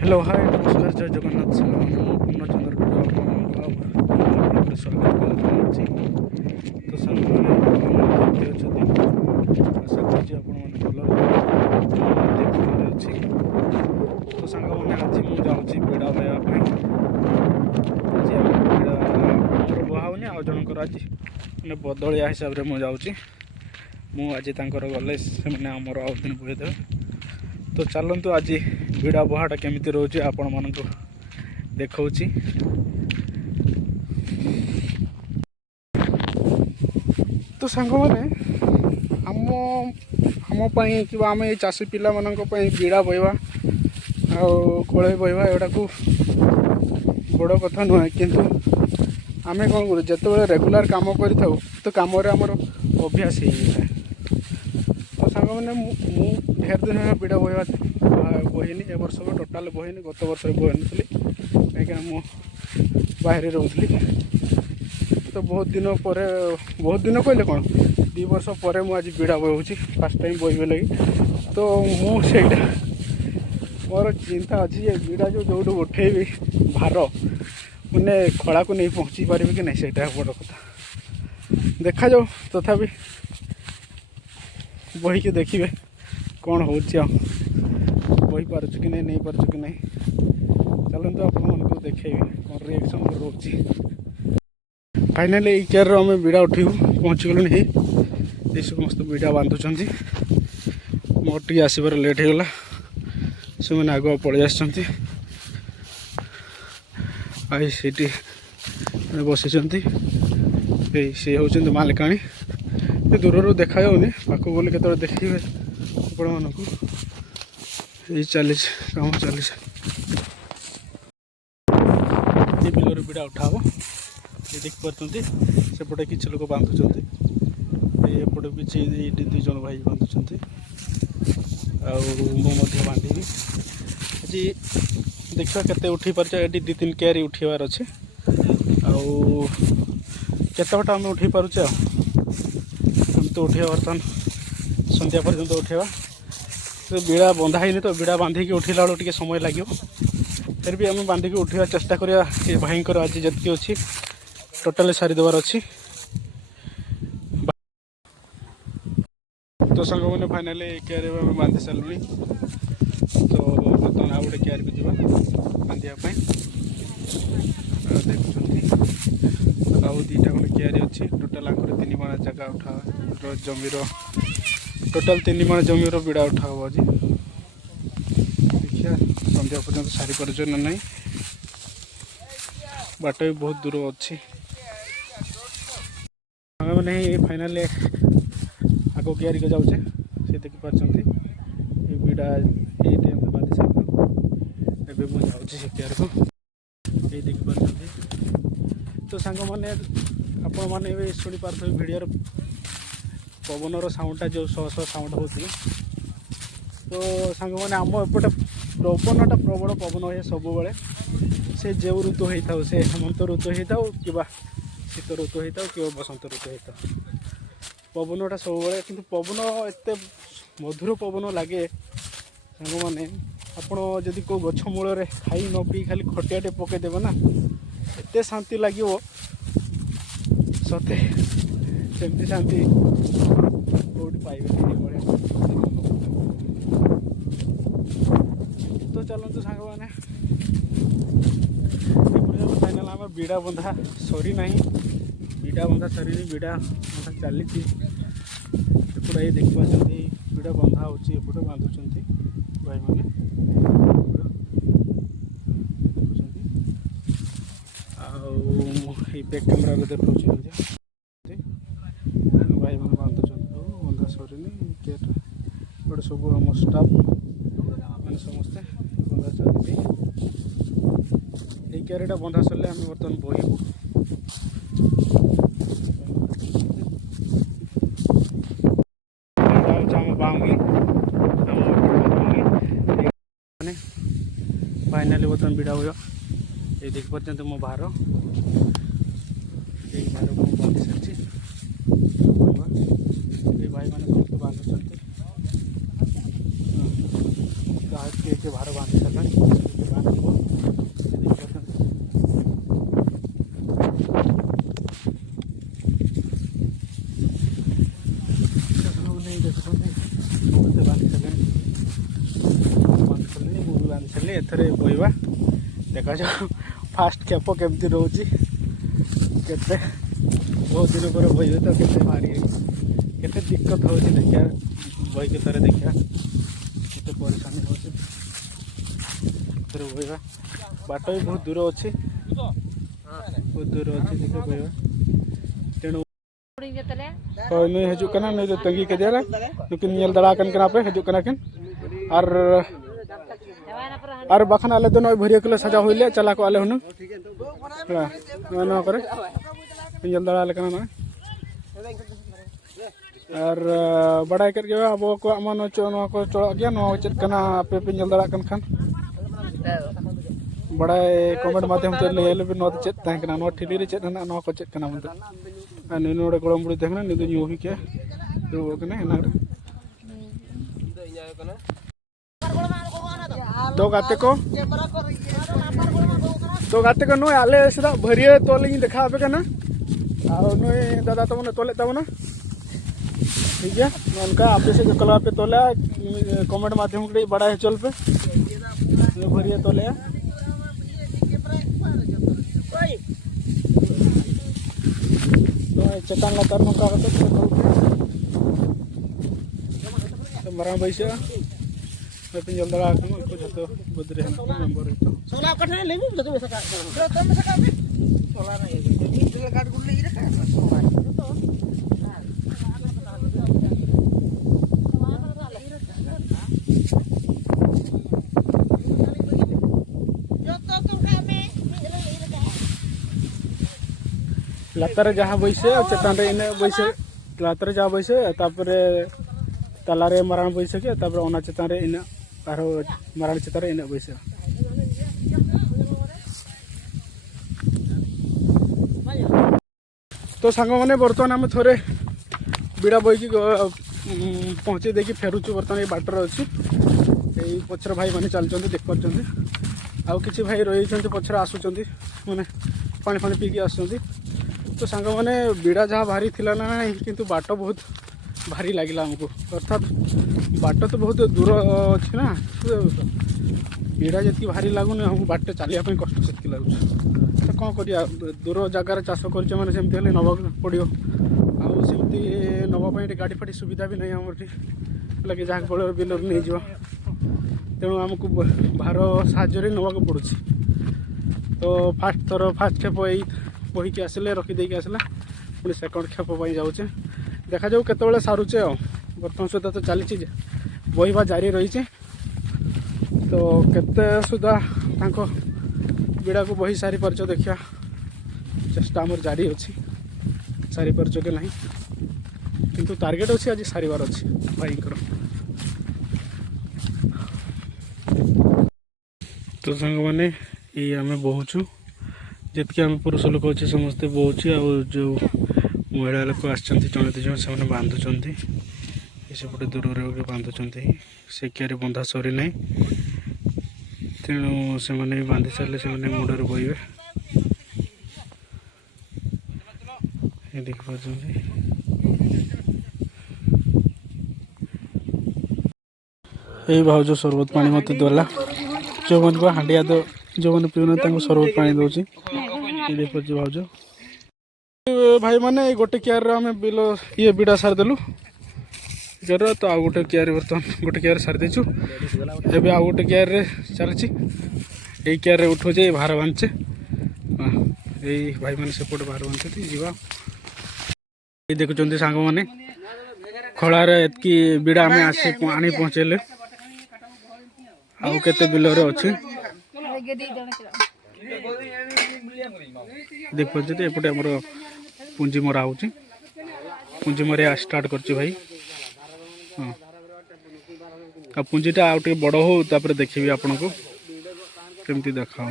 Hello hi नमस्कार जय जगन्नाथ साଙ୍ଗମାନେ ମୁଁ ପୂର୍ଣ୍ଣଚନ୍ଦ୍ର ଆପଣଙ୍କୁ ସ୍ୱାଗତ କରୁଛି। ତ ସାଙ୍ଗମାନେ କେମିତି ଅଛନ୍ତି? ଆଶା କରୁଛି ଆପଣମାନେ ଭଲରେ ଅଛି। ତ ସାଙ୍ଗମାନେ ଆଜି ମୁଁ ଯାଉଛି ବିଡ଼ା ବାହିବା ପାଇଁ। ଆଜି ଆମର ବିଡ଼ା ଆମର ବୁହା ହେଉନି, ଆଉ ଜଣଙ୍କର ଆଜି ମାନେ ବଦଳିଆ ହିସାବରେ ମୁଁ ଯାଉଛି। ମୁଁ ଆଜି ତାଙ୍କର ଗଲେ ସେମାନେ ଆମର ଆଉ ଦିନ ବୋହିଦେବେ। ତ ଚାଲନ୍ତୁ ଆଜି ବିଡ଼ା ବୁହାଟା କେମିତି ରହୁଛି ଆପଣମାନଙ୍କୁ ଦେଖାଉଛି। ତ ସାଙ୍ଗମାନେ ଆମ ପାଇଁ କିମ୍ବା ଆମେ ଏଇ ଚାଷୀ ପିଲାମାନଙ୍କ ପାଇଁ ବିଡ଼ା ବୋହିବା ଆଉ କୋଳେଇ ବୋହିବା ଏଗୁଡ଼ାକୁ ବଡ଼ କଥା ନୁହେଁ, କିନ୍ତୁ ଆମେ କ'ଣ କରୁ ଯେତେବେଳେ ରେଗୁଲାର କାମ କରିଥାଉ ତ କାମରେ ଆମର ଅଭ୍ୟାସ ହେଇଯାଇଥାଏ। ତ ସାଙ୍ଗମାନେ ମୁଁ ଢେର ଦିନ ହେଲା ବିଡ଼ା ବୋହିନି। ଏ ବର୍ଷ ଟୋଟାଲ ବୋହିନି, ଗତ ବର୍ଷରେ ବୋହିନଥିଲି କାହିଁକିନା ମୁଁ ବାହାରେ ରହୁଥିଲି। ତ ବହୁତ ଦିନ କହିଲେ କ'ଣ 2 ବର୍ଷ ପରେ ମୁଁ ଆଜି ବିଡ଼ା ବୋହୁଛି, ଫାର୍ଷ୍ଟ ଟାଇମ୍ ବୋହିବେ ଲାଗି। ତ ମୁଁ ସେଇଟା ମୋର ଚିନ୍ତା ଅଛି ଯେ ବିଡ଼ା ଯେଉଁଠୁ ଉଠେଇବି ଭାର ମାନେ ଖଳାକୁ ନେଇ ପହଞ୍ଚି ପାରିବି କି ନାହିଁ, ସେଇଟା ବଡ଼ କଥା। ଦେଖାଯାଉ, ତଥାପି ବୋହିକି ଦେଖିବେ କ'ଣ ହେଉଛି, ଆଉ ବୋହିପାରୁଛୁ କି ନାହିଁ, ନେଇପାରୁଛୁ କି ନାହିଁ। ଚାଲନ୍ତୁ ଆପଣମାନଙ୍କୁ ଦେଖେଇବି କ'ଣ ରିଆକ୍ସନ୍ ରହୁଛି। ଫାଇନାଲି ଏଇ କେୟାର୍ର ଆମେ ବିଡ଼ା ଉଠିବୁ ପହଞ୍ଚିଗଲୁଣି। ଏଇ ସମସ୍ତ ବିଡ଼ା ବାନ୍ଧୁଛନ୍ତି। ମୋର ଟିକେ ଆସିବାର ଲେଟ୍ ହେଇଗଲା, ସେମାନେ ଆଗୁଆ ପଳେଇ ଆସିଛନ୍ତି। ଆଉ ସେଇଠି ବସିଛନ୍ତି, ସେ ହେଉଛନ୍ତି ମାଲିକାଣୀ। ଦୂରରୁ ଦେଖାଯାଉନି, ପାଖକୁ ଗଲେ କେତେବେଳେ ଦେଖିବେ ଆପଣମାନଙ୍କୁ। ଏଇ ଚାଲିଛି କାମ ଚାଲିଛି। ଏ ବିଲରୁ ବିଡ଼ା ଉଠା ହେବ, ଏ ଦେଖିପାରୁଛନ୍ତି। ସେପଟେ କିଛି ଲୋକ ବାନ୍ଧୁଛନ୍ତି, ଏପଟେ କିଛି 2 ଜଣ ଭାଇ ବାନ୍ଧୁଛନ୍ତି, ଆଉ ମୁଁ ମଧ୍ୟ ବାନ୍ଧିବି। ଆଜି ଦେଖିବା କେତେ ଉଠେଇ ପାରୁଛେ। ଏଠି 2-3 କ୍ୟାରି ଉଠେଇବାର ଅଛି, ଆଉ କେତେ ବାଟ ଆମେ ଉଠେଇ ପାରୁଛେ। ଆଉ ଆମେ ତ ଉଠେଇବା ବର୍ତ୍ତମାନ ସନ୍ଧ୍ୟା ପର୍ଯ୍ୟନ୍ତ ଉଠେଇବା। ବିଡ଼ା ବନ୍ଧା ହେଇନି, ତ ବିଡ଼ା ବାନ୍ଧିକି ଉଠେଇଲା ବେଳକୁ ଟିକେ ସମୟ ଲାଗିବ। ଫେର୍ ବି ଆମେ ବାନ୍ଧିକି ଉଠେଇବା ଚେଷ୍ଟା କରିବା। ଏ ଭାଇଙ୍କର ଆଜି ଯେତିକି ଅଛି ଟୋଟାଲି ସାରିଦେବାର ଅଛି। ତ ସାଙ୍ଗମାନେ ଫାଇନାଲି କ୍ୟାରି ଆମେ ବାନ୍ଧି ସାରିଲୁଣି। ତ ବର୍ତ୍ତମାନ ଆଉ ଗୋଟେ କ୍ୟାରିକୁ ଯିବା ବାନ୍ଧିବା ପାଇଁ। ଦେଖୁଛନ୍ତି ଆଉ 2ଟା ଖଣ୍ଡେ କ୍ୟାରି ଅଛି। ଟୋଟାଲ୍ ଆଙ୍କର 3 ମାଣ ଜାଗା ଉଠା ଜମିର, ଟୋଟାଲ୍ 3 ମାଣ ଜମିର ବିଡ଼ା ଉଠା ହେବ ଆଜି। ଦେଖିବା ସନ୍ଧ୍ୟା ପର୍ଯ୍ୟନ୍ତ ସାରିପାରୁଛ ନା ନାହିଁ। ବାଟ ବି ବହୁତ ଦୂର ଅଛି। ସାଙ୍ଗମାନେ ଫାଇନାଲି ଆଗ କ୍ୟାରିକୁ ଯାଉଛେ, ସେ ଦେଖିପାରୁଛନ୍ତି। ଏ ବିଡ଼ା ଏଇଠି ଆମେ ବାନ୍ଧି ସାରିଲୁ। ଏବେ ମୁଁ ଯାଉଛି ସେ କ୍ୟାରିକୁ, ଏଇ ଦେଖିପାରୁଛନ୍ତି। ତ ସାଙ୍ଗମାନେ ଆପଣମାନେ ବି ଶୁଣିପାରୁଥିବେ ଭିଡ଼ିଓର ପବନର ସାଉଣ୍ଡଟା, ଯେଉଁ ଶହ ସାଉଣ୍ଡ ହେଉଛି। ତ ସାଙ୍ଗମାନେ ଆମ ଏପଟେ ପବନଟା ପ୍ରବଳ ପବନ ହୁଏ ସବୁବେଳେ। ସେ ଯେଉଁ ଋତୁ ହେଇଥାଉ, ସେ ହେମନ୍ତ ଋତୁ ହେଇଥାଉ କିମ୍ବା ଶୀତ ଋତୁ ହେଇଥାଉ କିମ୍ବା ବସନ୍ତ ଋତୁ ହେଇଥାଉ, ପବନଟା ସବୁବେଳେ। କିନ୍ତୁ ପବନ ଏତେ ମଧୁର ପବନ ଲାଗେ ସାଙ୍ଗମାନେ, ଆପଣ ଯଦି କେଉଁ ଗଛ ମୂଳରେ ଖାଇ ନ ପିଇ ଖାଲି ଖଟିଆଟେ ପକାଇଦେବେ ନା, ଏତେ ଶାନ୍ତି ଲାଗିବ ସତେ। ସେମିତି ଶାନ୍ତି କେଉଁଠି ପାଇବେନି ଏଇଭଳିଆ। ତ ଚାଲନ୍ତୁ ସାଙ୍ଗମାନେ, ଏପର୍ଯ୍ୟନ୍ତ ଫାଇନାଲ୍ ଆମର ବିଡ଼ା ବନ୍ଧା ସରିନାହିଁ। ବିଡ଼ା ବନ୍ଧା ସରିନି, ବିଡ଼ା ବନ୍ଧା ଚାଲିଛି। ଏପଟେ ଏଇ ଦେଖିପାରୁଛନ୍ତି ବିଡ଼ା ବନ୍ଧା ହେଉଛି, ଏପଟେ ବାନ୍ଧୁଛନ୍ତି ଭାଇମାନେ। ଦେଖୁଛନ୍ତି, ଆଉ ଏଇ ବ୍ୟାକ୍ କ୍ୟାମେରାରେ ଦେଖାଉଛି ମଧ୍ୟ ଭାଇମାନେ ବାନ୍ଧୁଛନ୍ତି। ସବୁ ବନ୍ଧା ସରିନି। ଏପଟେ ସବୁ ଆମ ଷ୍ଟାଫ୍ ମାନେ ସମସ୍ତେ ବନ୍ଧା ଚାଲିଛି। ଏଇ କ୍ୟାରିଟା ବନ୍ଧା ସରିଲେ ଆମେ ବର୍ତ୍ତମାନ ବୋହିବୁ। ଆମ ବାଉଙ୍ଗି ମାନେ ଫାଇନାଲି ବର୍ତ୍ତମାନ ବିଡ଼ା ବୋହିବା। ଏଇ ଦେଖିପାରୁଛନ୍ତି ମୋ ଭାର, ଏଇ ଭାରକୁ ମୁଁ ବାନ୍ଧି ସାରିଛି। ଏଇ ଭାଇମାନେ ସମସ୍ତେ ବାନ୍ଧୁଛନ୍ତି। କିଏ ଭାର ବାନ୍ଧି ସାରିଲାଣି। एथरे बोइबा देखा जाओ फास्ट खेप केमती रोचे केते बहुत दिन पर बोइबे तो केते भारी केते दिक्कत हो देखिया बही के थरे देखिया केते परेशानी हो बोइबा बाट भी बहुत दूर अच्छे बहुत दूर अच्छे देखे बोइबा तेणु नई हजना नई तंगी के दिया नुकिन दड़ा पे हजना किन और बाखान आले तो नई भरिया को सजा हुई चला को आले हुन करे जल दड़ा लेकना और बड़ाई कर अब को मन को चढ़ा गया चेकना पे पे जल दड़ा खान बड़ाई कमेंट माध्यम से लैल पे चेक ठिली चेकना को चेकना नी नोड़े गड़म बुड़ी तहना नी न्यू हुई क्या दो गाते को नई आले सदा भरिया तोल देखा पे नई दादा तब तोले तबना ठीक है उनका आपे से कलर पे तोले कमेंट माध्यम से बड़ा चल पे भरिया तोले चटान लातार नौका मारा बैसा जल दड़ा जो बदरे मेम्बर लातार जहाँ बैसे चेतान इन बैसे लातार जहाँ बैसे तलारे माराण बैसे के चेतान इन माराण चेतान इन बैसे तो सांग मैंने बर्तमान आम थे बिड़ा बोईकी पहुँचे देखिए फेरुचु बर्तमान ये बाटर अच्छी पचर भाई मैंने चलते देख पार्टी आउ कि भाई रही पचर आसुँच मैंने पानी फाणी पीकी आसुँच तो सांग मैंने बिड़ा जहाँ भारी थिला ना किंतु बाट बहुत भारी लगिला आमको अर्थात बाट तो बहुत दूर अच्छी ना बिड़ा जी भारी लगुनि हमको बाट चलिया कष्ट से लगुच तो कौन करिया दूर जगार चाष कर मैंने नवा पड़ो आमती नापी गाड़ी फाड़ी सुविधा भी नहीं आम लगे जहाँ फल बिलर नहीं जा तेणु आमको भार साहय नवा पड़ू तो फास्ट खेप यही बहीकी आसिले रखीदेकी आसला पुणी सेकंड खेप जाऊे देखा जाऊ केतबेले सारुचे बर्तमान सुधा तो चली बहिबा जारी रही तो केते सुधा तांको बिड़ा को बही सारी पार्च देखिया चेष्टा आमर जारी अच्छी सारी पार्च के नहीं किंतु टार्गेट अच्छी आज सारिबार अच्छी भाई तो सांग मैंने ये आम बहुचु जितके आम पुरुष लोक अच्छे समस्ते बोचे आ जो महिला लोक आसने दिज से बांधुंट सेपटे दूर बांधुंट से कियारे बंधा सरी ना तेणु से बांधि सारे से मुंडर बोइबे देख पार्टी यही भाज सरबत पानी मत देला जो मन को हांडिया दो जो मैंने पीऊना सरबत पानी दूसरी देख पार्टी भाज भाई मैंने गोटे क्यार आम बिल ये बिड़ा सारिदेलु तो आ गोटे क्यार बर्तमान गोटे क्यार सारीदेचु एवं आ गोटे क्यार चलती यही क्यार उठे बाहर बांधचे यही भाई मैंने सेपटे बाहर बांधते जीवा देखुं सांग मैंने खलार एतकी बिड़ा आम आसी आनी पहुँचेले आउ केते बिलर अच्छे देख पार्टी एपटे आमर पुंजी मरा हो पुंजी मरिया स्टार्ट कर भाई हाँ पुंजीटा आउ टे बड़ हो देखी आपन को केमती देखा